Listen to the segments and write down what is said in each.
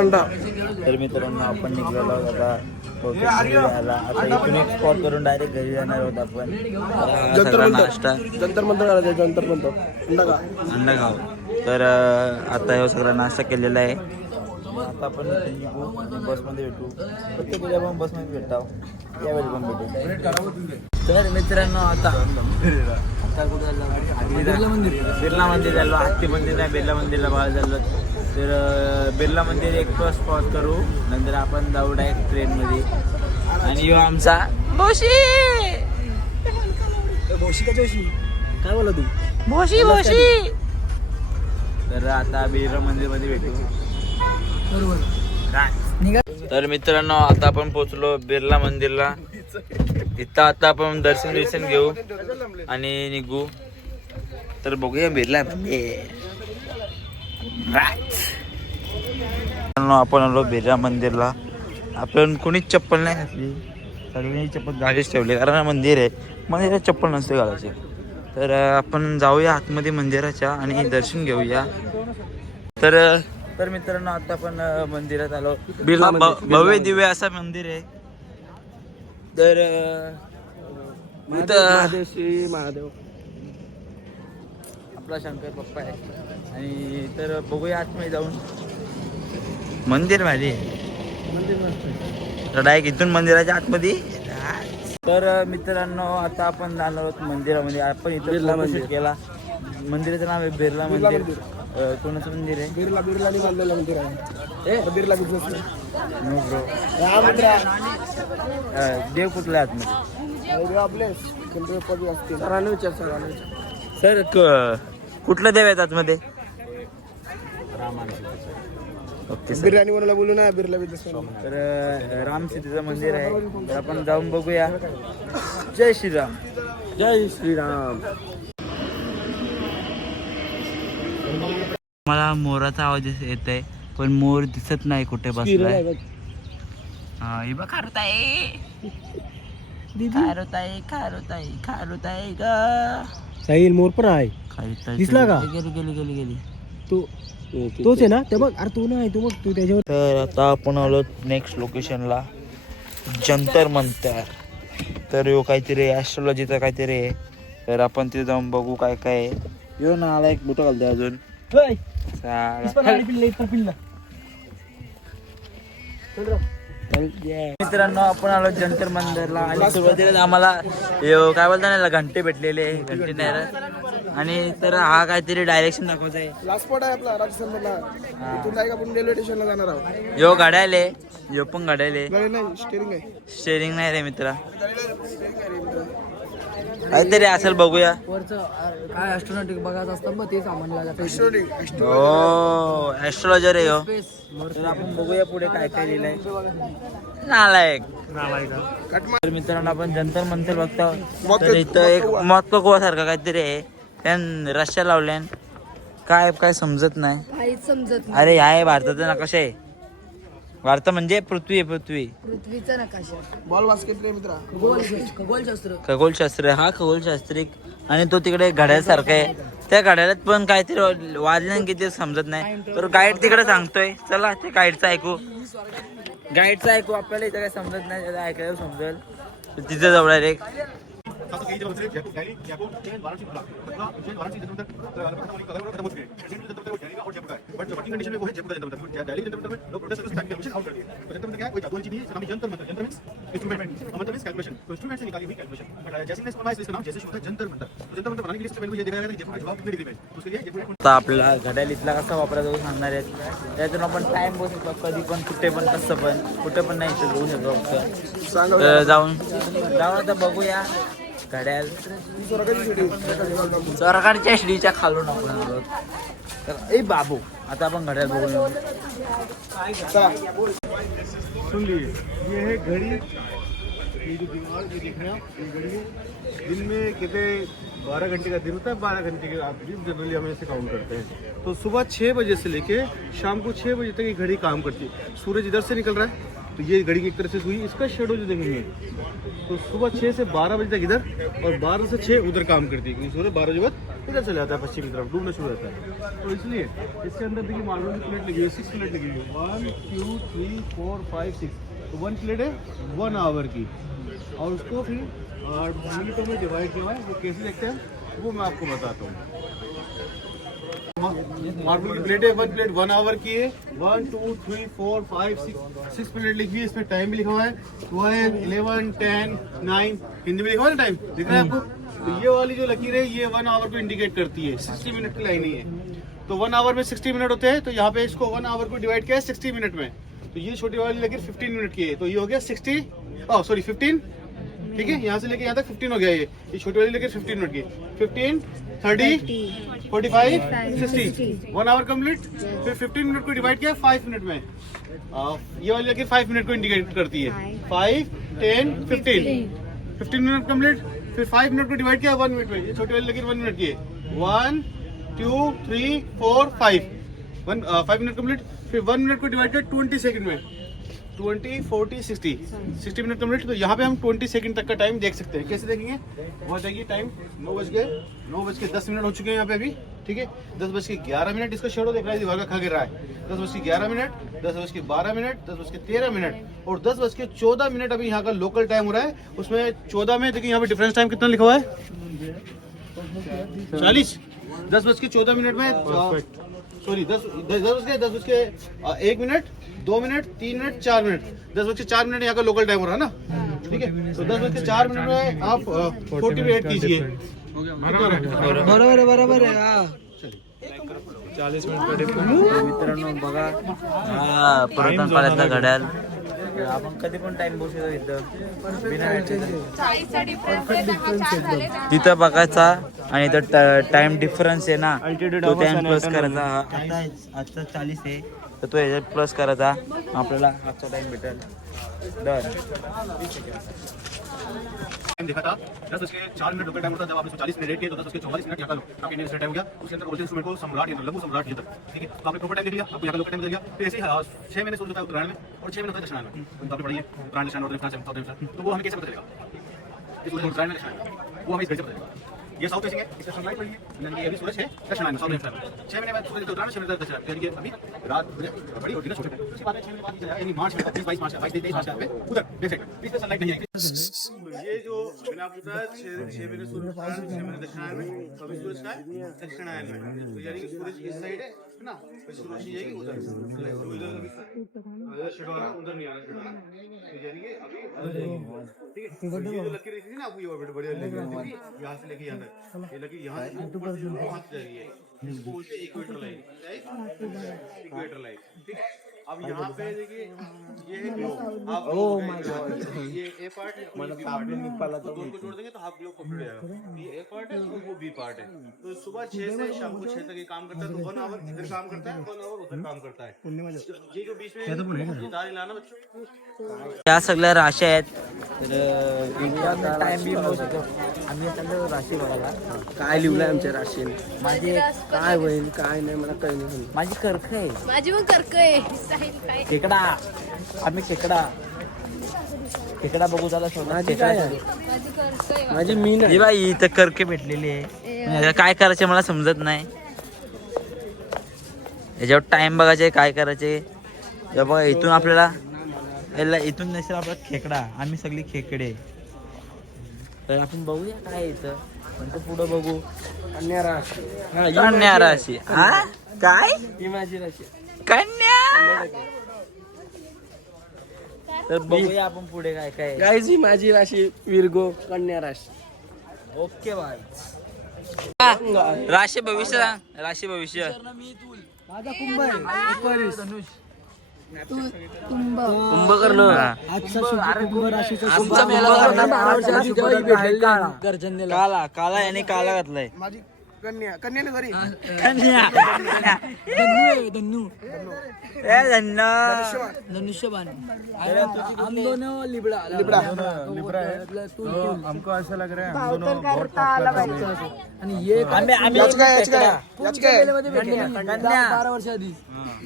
अंडा. तर मित्रांनो आपण निघलेलो आहोत आता घरी जायला. आता इथून एक स्पॉट करून डायरेक्ट घरी जाणार आहोत आपण. सगळा नाश्ता जंतर मंतर जंतर मंतर अंडा खाऊ. तर आता हे सगळा नाश्ता केलेला आहे. आता आपण निघू आणि बसमध्ये भेटू. प्रत्येक वेळेला आपण बसमध्ये भेटाव, यावेळी पण भेटू. तर मित्रांनो आता कुठे बिर्ला मंदिर झालो. हत्ती मंदिर नाही, बिर्ला मंदिरला बाहेर झालो. तर बिर्ला मंदिर एक स्पॉट करू, नंतर आपण जाऊ डायरेक्ट ट्रेनमध्ये. आणि यो आमचा भोशी का जोशी काय बोला तू भोशी भोशी. तर आता बिर्ला मंदिरमध्ये भेटू. तर मित्रांनो आता आपण पोहोचलो बिर्ला मंदिरला. इथं आता आपण दर्शन घेऊ आणि निघू. तर बघूया बिर्ला मंदिर. आपण आलो बिर्ला मंदिरला. आपण कोणीच चप्पल नाही घातली, सगळ्यांनी चप्पल गाडीच ठेवली, कारण मंदिर आहे, मंदिरात चप्पल नसते घालायची. तर आपण जाऊया आतमध्ये मंदिराच्या आणि दर्शन घेऊया. तर मित्रांनो आता आपण मंदिरात आलो. बिर्ला भव्य दिव्य असं मंदिर आहे. तर महादेव आपला शंकर पप्पा आहे. आणि तर बघूया आतमध्ये जाऊन. मंदिर भारी तर डायरेक्ट इथून मंदिराच्या आतमध्ये. तर मित्रांनो आता आपण जाणार आहोत मंदिरामध्ये. आपण इथं फोटोशूट केला. मंदिराचं नाव आहे बिर्ला मंदिर. कोणाचं मंदिर आहे? बिर्लानी बांधलेलं मंदिर आहे. Birla business no bro. देव कुठल्या आतमध्ये? आपले सरांनी विचार सर कुठलं देव आहेत आतमध्ये? Okay sir. बिर्याणी बनवला बोलू ना बिर्ला बिझनेस. तर राम सीतेचं मंदिर आहे. तर आपण जाऊन बघूया. जय श्रीराम. जय श्रीराम. मला मोराचा आवाज येत आहे, पण मोर दिसत नाही कुठे बसलाय. हे बघ खारुताई खारुताई ग. साहिल मोर पण आहे. दिसला का? गेली तोच आहे ना ते बघ. अरे तू नाही, तू बघ तू त्याच्यावर. तर आता आपण आलो नेक्स्ट लोकेशनला, जंतर मंतर. तर यो काहीतरी ॲस्ट्रॉलॉजीचं काहीतरी आहे. तर आपण तिथे जाऊन बघू काय काय आहे. यो ना आला एक बुटं घालते अजून. मित्रांनो आपण आलो जंतर मंदिरला. आणि सुरुवातीला आम्हाला काय बोलता ना घंटे भेटलेले, घंटे नाही. आणि तर हा काहीतरी डायरेक्शन दाखवत आहे. लास्ट स्पॉट आहे आपला राजस्थान मधला. इथून जायला आपण रेल्वे स्टेशनला जाणार आहोत. यो गाड्याले, यो पण गाड्याले. नाही स्टेरिंग आहे. स्टेरिंग नाही रे मित्रा. काहीतरी असेल बघूया. काय ॲस्ट्रॉनॉटिक बघायचं असतं मग तेच आम्हाला. हो ॲस्ट्रॉलॉजर आहे हो. तर आपण बघूया पुढे काय काय लिहिलंय. नालायक. तर मित्रांनो आपण जंतर मंतर बघतो. तर इथं एक मॉस्को सारखं काहीतरी आहे. त्यानं रश्या लावल्यान काय समजत नाही. अरे आहे भारताचा नकाशा आहे. भारत म्हणजे पृथ्वी पृथ्वीचा नकाशा. बॉल बास्केट रे मित्रा. खगोलशास्त्र. हा खगोलशास्त्रिक. आणि तो तिकडे घड्याळसारखा आहे. त्या घड्याळात पण काहीतरी वाजलं किती समजत नाही. तर गाईड तिकडे सांगतोय. चला ते गाईडचं ऐकू. आपल्याला इथं काय समजत नाही, त्याला ऐकायला समजेल. तिथे जाऊ डायरेक्ट. आता आपल्याला घड्याळ इथला कसा वापरायचा सांगणार आहेत. त्यातून आपण टाइम बसू शकतो, कधी पण कुठे पण कसं पण कुठे पण नाही जाऊ शकतो. फक्त जाऊन आता बघूया घड्याळ. सरकारच्या श्रीच्या खालून आपण आलो. ए बाबू आता आपण घड्याळ बघूया. सुन लीजिए, ये है घड़ी. ये जो दीवार जो दिख रहा है ये घड़ी है. दिन में कहते 12 घंटे का दिन होता है. 12 घंटे के आप जनरली हम ऐसे काउंट करते हैं. तो सुबह 6 बजे से लेके शाम को 6 बजे तक ये घड़ी काम करती है. सूरज इधर से निकल रहा है तो ये घड़ी की एक तरह से सुई, इसका शेडो जो देखेंगे तो सुबह 6 से 12 बजे तक इधर और 12 से 6 उधर काम करती है, क्योंकि सूर्य 12 बजे बाद इधर चले जाता है पश्चिम की तरफ, डूबना शुरू होता है। तो इसलिए इसके अंदर देखिए मार्बल की प्लेट लगी हुई है, 6 प्लेट लगी हुई है, 1 2 3 4 5 6। तो 1 प्लेट है 1 आवर की, और उसको फिर मिनटों में डिवाइड किया हुआ है। वो कैसे देखते हैं वो मैं आपको बताता हूँ। मार्बल की प्लेट है, 1 प्लेट 1 आवर की है, 1 2 3 4 5 6 प्लेट लिखी है, इसमें टाइम भी लिखा हुआ है 12 11 10 9, हिंदी में लिखा हुआ है टाइम दिख रहा है आपको। तो ये वाली जो लकीर है ये 1 आवर को इंडिकेट करती है, 60 मिनट की लाइन ही है। तो 1 आवर में 60 मिनट होते हैं, तो यहाँ पे इसको 1 आवर को डिवाइड किया है 60 मिनट में। तो ये छोटी वाली लकीर 15 मिनट की है, तो ये हो गया 15, ठीक है, यहाँ से लेके यहाँ तक 15 हो गया। ये छोटी वाली लकीर 15 मिनट की, 15 30 45 60, 1 आवर कंप्लीट। फिर 15 मिनट को डिवाइड किया 5 मिनट में, ये वाली लकीर 5 मिनट को इंडिकेट करती है, 5 10 15 मिनट कंप्लीट। फिर 5 मिनट को डिवाइड किया 1 मिनट में, ये छोटी वाली लकीर 1 मिनट की है, 1 2 3 4 5, 5 मिनट कंप्लीट। फिर 1 मिनट को डिवाइड किया 20 सेकंड में, 20 40 60 मिनट कंप्लीट। तो यहाँ पे हम 20 सेकंड तक का टाइम देख सकते हैं। कैसे देखेंगे, वो जाएगी टाइम 9 बज के 10 मिनट हो चुके हैं यहाँ पे अभी, ठीक है। 10:11, इसका शेडो देख रहा है, दीवार का खा गिर रहा है। 10:11, 10:12, 10:13 और 10:14 अभी यहाँ का लोकल टाइम हो रहा है। उसमें 14 में देखिए यहाँ पे डिफरेंस टाइम कितना लिखा हुआ है, 40। 10:14 में sorry 10:10 1 minute 2 minute 3 minute 4 minute, 10:04 यहाँ का लोकल टाइम हो रहा है ना, ठीक है। तो 10:04 में आप 48 कीजिए, बरोबर आहे हा. 40 मिनट का मित्रांनो बघा, हा पुरातन काळातला घड्याळ. आपण कधी पण टाइम बघू शकतो इथं बिना तिथं बघायचा, आणि इथं टाइम डिफरन्स आहे ना, तो टाइम प्लस करायचा. आता आजचा 40 आहे, तर तो ह्याच्यात प्लस करायचा, आपल्याला आजचा टाइम भेटेल. डन. देखा था 10:04 लोकल टाइम होता, जब आपने 40 मिनट रेट किया तो 10:44 यहाँ का आपके इंडियन टाइम हो गया। उसके अंदर बोलते इंस्ट्रूमेंट को सम्राट या लघु सम्राट ये तक, ठीक है। तो आपने प्रॉपर टाइम देख लिया, आपको यहाँ का लोकल टाइम मिल गया। फिर ऐसे ही 6 महीने सोच होता है उत्तरायण में और 6 महीने होता है दक्षिणायन में। तो आपने पढ़िए उत्तरायण दक्षिणायन तो वो हमें कैसे पता चलेगा, इस उत्तरायण में दक्षिणायन वो हमें कैसे पता चलेगा। ये साउथ फेसिंग है, इसका सनलाइट पड़ेगी, यानी कि अभी सूरज है दक्षिणायन में, साउथ वेस्ट 6 महीने बाद सूरज उत्तरायण, 6 महीने बाद दक्षिणायन, यानी कि अभी रात बड़ी होती है ना छोटे में। उसके बाद 6 महीने बाद यानी मार्च में 22 मार्च 23 मार्च में उधर देख सकते हैं, इसमें सनलाइट नहीं आएगी। ये जो मैंने आपको बताया 6 महीने सूरज उत्तरायण, 6 महीने दक्षिणायन में, तो अभी सूरज का है दक्षिणायन में, तो यानी कि सूरज इस साइड है ना, तो सूरज की जाएगी उधर, तो इधर शेडो आ रहा है, उधर नहीं आ रहा शेडो, तो यानी कि अभी ठीक है। ये जो लकीर देखी ना आपको, ये बढ़िया लकीर यहाँ से लेके यहाँ तक, ये लकीर यहाँ से ऊपर से वहाँ तक जा रही है, इसको बोलते हैं इक्वेटर लाइन, इक्वेटर लाइन, ठीक है। अब यहाँ पे देखिए ये है ग्लोब, आप ये ए पार्ट है, तो दोनों को जोड़ देंगे तो हाफ ग्लोब कंप्लीट हो जाएगा। ये ए पार्ट है और वो बी पार्ट है। तो सुबह 6 से शाम को 6 तक ये काम करता है, तो 1 आवर इधर काम करता है, 1 आवर उधर काम करता है। ये जो बीच में दाल लाना बच्चों, त्या सगळ्या राशी आहेत. तर टाइम बी बघू शकतो. आम्ही चाललो राशी बघायला. काय लिहिलंय आमच्या राशीन, माझी काय होईल काय नाही मला काही नाही. माझी कर्क आहे, माझी पण कर्क आहे. साहिल काय खेकडा. आम्ही खेकडा बघू झाला माझी काय आहे? माझी कर्क आहे. माझी मीन आहे. बाई इथं कर्के भेटलेली आहे. आता काय करायचे मला समजत नाही. याच्यावर टाइम बघायचे, काय करायचे. बघा इथून आपल्याला इथून नसेल आपला खेकडा, आम्ही सगळी खेकडे. तर आपण बघूया काय इथं, पण पुढं बघू. कन्या राशी. कन्या राशी. हा काय ही माझी राशी. कन्या. तर बघूया आपण पुढे काय काय. गाईज ही माझी राशी विर्गो कन्या राशी. Okay bye. राशी भविष्य सांग. राशी भविष्य. माझा कुंभ आहे. कुंभकर्ण. आजचा शुभ कुंभ राशीचा काला याने काला घातलाय. माझी कन्या कन्याने सॉरी कन्या धन्नू ए धन्ना धनुष्यबाण हम दोनों लिबड़ा हमको ऐसा लग रहा है हम दोनों बहुत आणि ये याच काय 12 वर्ष आधी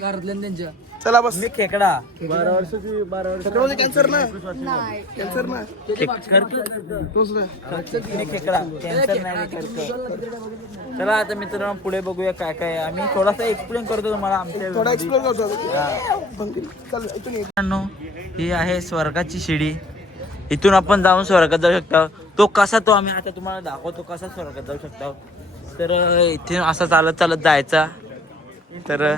घरातल्या त्यांच्या चला बस मी खेकडा 12 वर्षाची कॅन्सर ना कॅन्सर ना तोच ना मी खेकडा कॅन्सर नाही करतो. चला आता मित्रांनो पुढे बघूया काय काय आहे. आम्ही थोडासा एक्सप्लेन करतो तुम्हाला आमच्या थोडा मध्ये. एक्सप्लोर करतो चल इथून ये. मित्रांनो ही आहे स्वर्गाची शिडी. इथून आपण जाऊन स्वर्गात जाऊ शकतो. तो कसा तो आम्ही आता तुम्हाला दाखवतो कसा स्वर्गात जाऊ शकतो. तर इथे असा चालत चालत जायचा. तर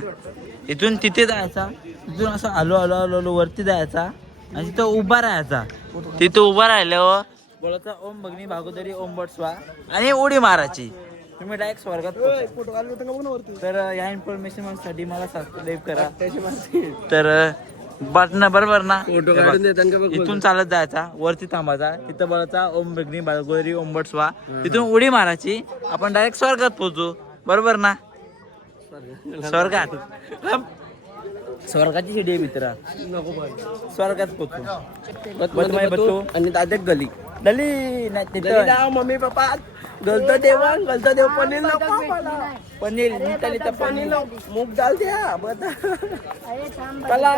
इथून तिथे जायचा. इथून असं आलो वरती जायचा आणि तिथं उभा राहायचा. तिथं उभा राहिल्यावर बोलायचा ओम भगनी भागोदरी ओम बट स्वा आणि उडी मारायची. तुम्ही डायरेक्ट स्वर्गात पोहोचा. फोटो काढलो होता का बघ ना वरती तर या इन्फॉर्मेशन साठी मला सबस्क्राईब करा. तर बटन बरोबर ना इथून चालत जायचा वरती थांबायचा तिथं बोलायचा ओम भगनी भागोदरी ओम बट स्वा तिथून उडी मारायची. आपण डायरेक्ट स्वर्गात पोहोचू. बरोबर ना. स्वर्गात स्वर्गाची शिडी आहे मित्रा. स्वर्गात पोहोचू बच्चू आणि दादक गली दली नाही तिथं मम्मी पप्पा गलत देव पनीर नको पनीर निघाली तर पनीर मूग डाल द्या चला.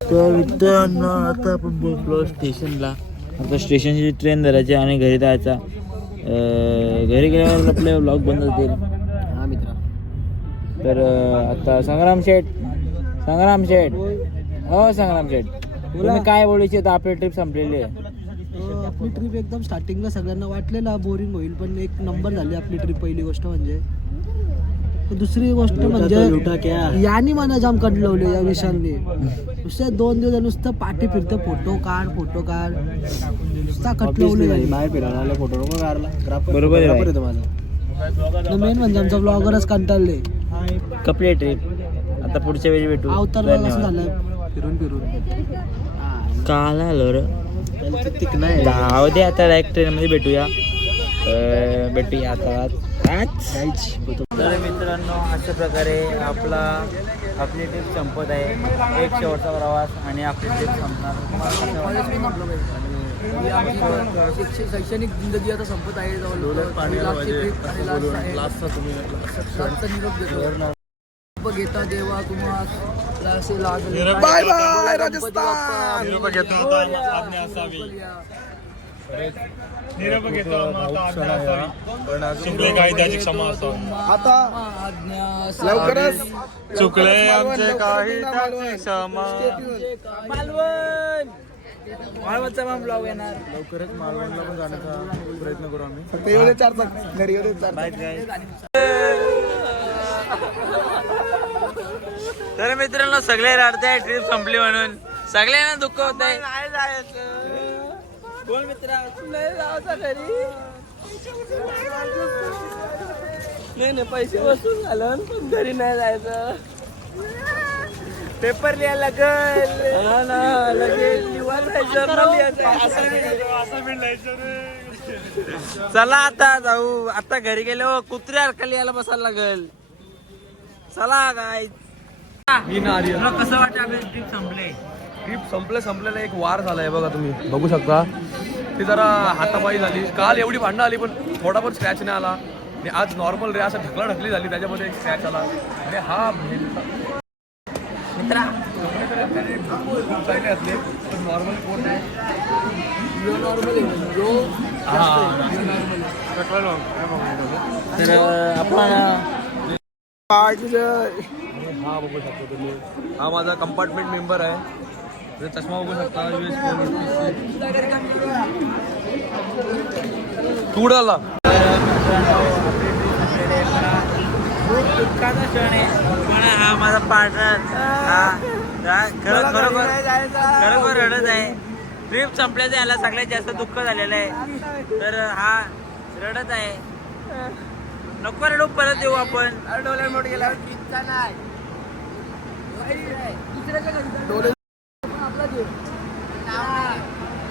तर मित्रांनो आता आपण पोहोचलो स्टेशनला. आता स्टेशनची ट्रेन धरायची आणि घरी जायचा. घरी गेल्यावर आपले व्लॉग बंद होतील. हा मित्रा तर आता संग्राम शेठ हो संग्राम शेठ तुम्ही काय बोलायचे तर आपली ट्रिप संपलेली आहे. आपली ट्रिप एकदम स्टार्टिंगला सगळ्यांना वाटलेला बोरिंग होईल पण एक नंबर झाली आपली ट्रिप. पहिली गोष्ट म्हणजे दुसरी गोष्ट म्हणजे यानी मला जाम कंटलवले या विशालने. नुसते 2 दिवस नुसतं पाठी फिरतं फोटो काढ नुसता कटलवले बाहेर फिरायला फोटो नको काढला. बरोबर आहे माझा मेन म्हणजे आमचा ब्लॉगरच कंटाळले. कपडे ट्रिप आता पुढच्या वेळी भेटू. अवतार कसं झालं फिरून काल आलो रे जाऊ दे. आता डायरेक्ट ट्रेन मध्ये भेटूया आता. तर मित्रांनो अशा प्रकारे आपली ट्रिप संपत आहे. एक शेवटचा प्रवास आणि आपली ट्रिप संपणार. शैक्षणिक जिंदगी आता संपत आहे. घेता देवा तुम्हाला असे लागले. Bye bye Rajasthan. आता लवकरच चुकले आमचे काही मालवणचा मग ब्लॉग येणार. लवकरच मालवणला पण जाण्याचा प्रयत्न करू आम्ही. फक्त येऊ दे 4 तास घरी येऊ दे 4 तास. तर मित्रांनो सगळे रडताय ट्रिप संपली म्हणून. सगळ्यांना दुःख होत आहे. कोण मित्र नाही जायचं घरी. नाही पैसे वसूल झालं पण घरी नाही जायचं. पेपर लिहायला लागेल. चला आता जाऊ. आता घरी गेलो कुत्र्या खाली यायला बसायला लागेल. चला काय कसं वाटतं आपली ट्रिप संपले. ट्रिप संपलेला एक वार झालाय बघा. तुम्ही बघू शकता ती जरा हातापायी झाली. काल एवढी भांडणं आली पण थोडा पण स्क्रॅच नाही आला. आणि आज नॉर्मल रे असं ढकली झाली त्याच्यामध्ये एक स्क्रॅच आला. आणि हा मित्रा असले पण नॉर्मल कोण आहे. तर आपण हा बघू शकता तुम्ही. हा माझा कंपार्टमेंट मेंबर आहे. चष्मा बघू शकता. उडाला. खूप दुःखाचा क्षण आहे. पण हा माझा पार्टनर खरोखर रडत आहे. ट्रिप संपल्याचं याला सगळ्यात जास्त दुःख झालेलं आहे. तर हा रडत आहे. नको रडू परत येऊ आपण. डोळ्यात गेल्यावर किंचा नाही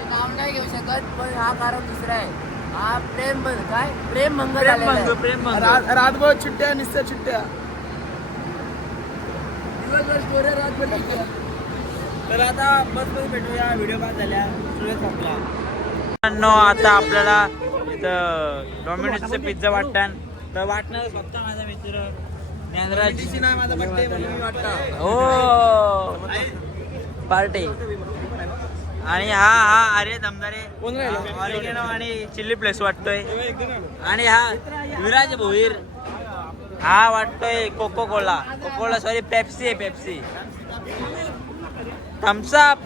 नाव नाही घेऊ शकत पण हा कारण दुसरा आहे. प्रेम मंग रातभर चिट्ट्या निस्त्या चिट्ट्या तर आता बस मध्ये भेटूया. व्हिडिओ पास झाल्या संपला. आता आपल्याला इथं डॉमिनोजचं पिझ्झा वाटतात. तर वाटणार फक्त माझा मित्र ज्ञानराज. हो पार्टी. आणि हा अरे दमदारे ऑरिगेनो आणि चिल्ली फ्लेक्स वाटतोय. आणि हा विराज भोईर हा वाटतोय कोको कोला सॉरी पेप्सी आहे पेप्सी. थम्सअप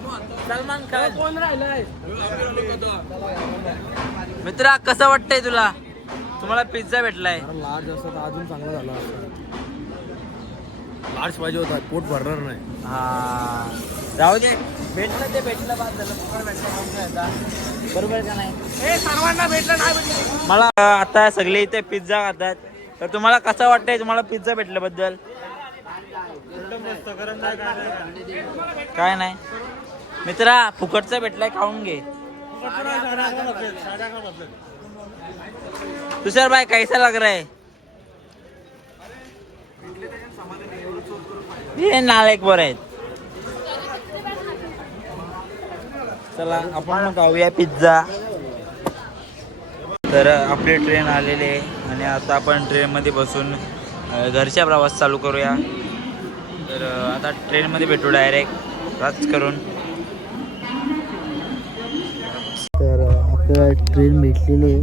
सलमान खान. कोण राहिलाय मित्रा कसं वाटतंय तुला? तुम्हाला पिझ्झा भेटलाय. लार्ज असतं तर अजून चांगला झाला असतं. लार्ज पाहिजे होता, पोट भरणार नाही. हा जाऊ दे भेटलं ते भेटलं बाद झालं. फुकट भेटलं बरोबर का नाही? सर्वांना भेटलं नाही भेटलं. मला आता सगळे इथे पिझ्झा खातात. तर तुम्हाला कसं वाटतंय तुम्हाला पिझ्झा भेटल्याबद्दल? काय नाही मित्रा फुकटचा भेटलाय खाऊन घे. तुषार भाई कैसा लग रहा है? हे नालायक बरं आहेत. चला आपण मग खाऊया पिझ्झा. तर आपली ट्रेन आलेली आहे आणि आता आपण ट्रेनमध्ये बसून घरचा प्रवास चालू करूया. तर आता ट्रेनमध्ये भेटू डायरेक्ट राज करून. तर आपल्याला ट्रेन भेटलेली आहे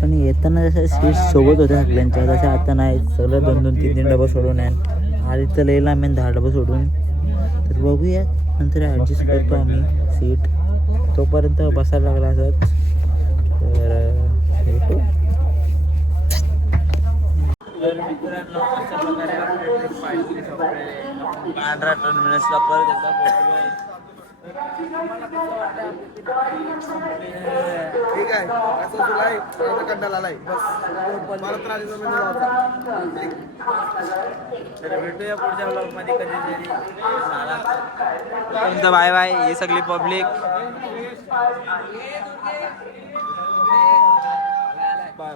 पण येताना जसं सीट सोबत होत्या सगळ्यांच्या तसं आता नाही. सगळं 2-3 डबा सोडून आहे. आधी तर लईला आम्ही 10 डबा सोडून. तर बघूया नंतर ॲडजस्ट करतो आम्ही सीट. तोपर्यंत बसायला लागला असत. तर भेटू. तर मित्रांनो अशा प्रकारे आपली ट्रिप पाहिली बांद्रा टर्मिनसला परत एकदा पोहोचलोय. ठीक आहे असं तुला आहे कंटाळा आलाय बस मला त्रास तर भेटूया पुढच्या ब्लॉग मध्ये कधीतरी. Bye bye. ही सगळी पब्लिक बाय.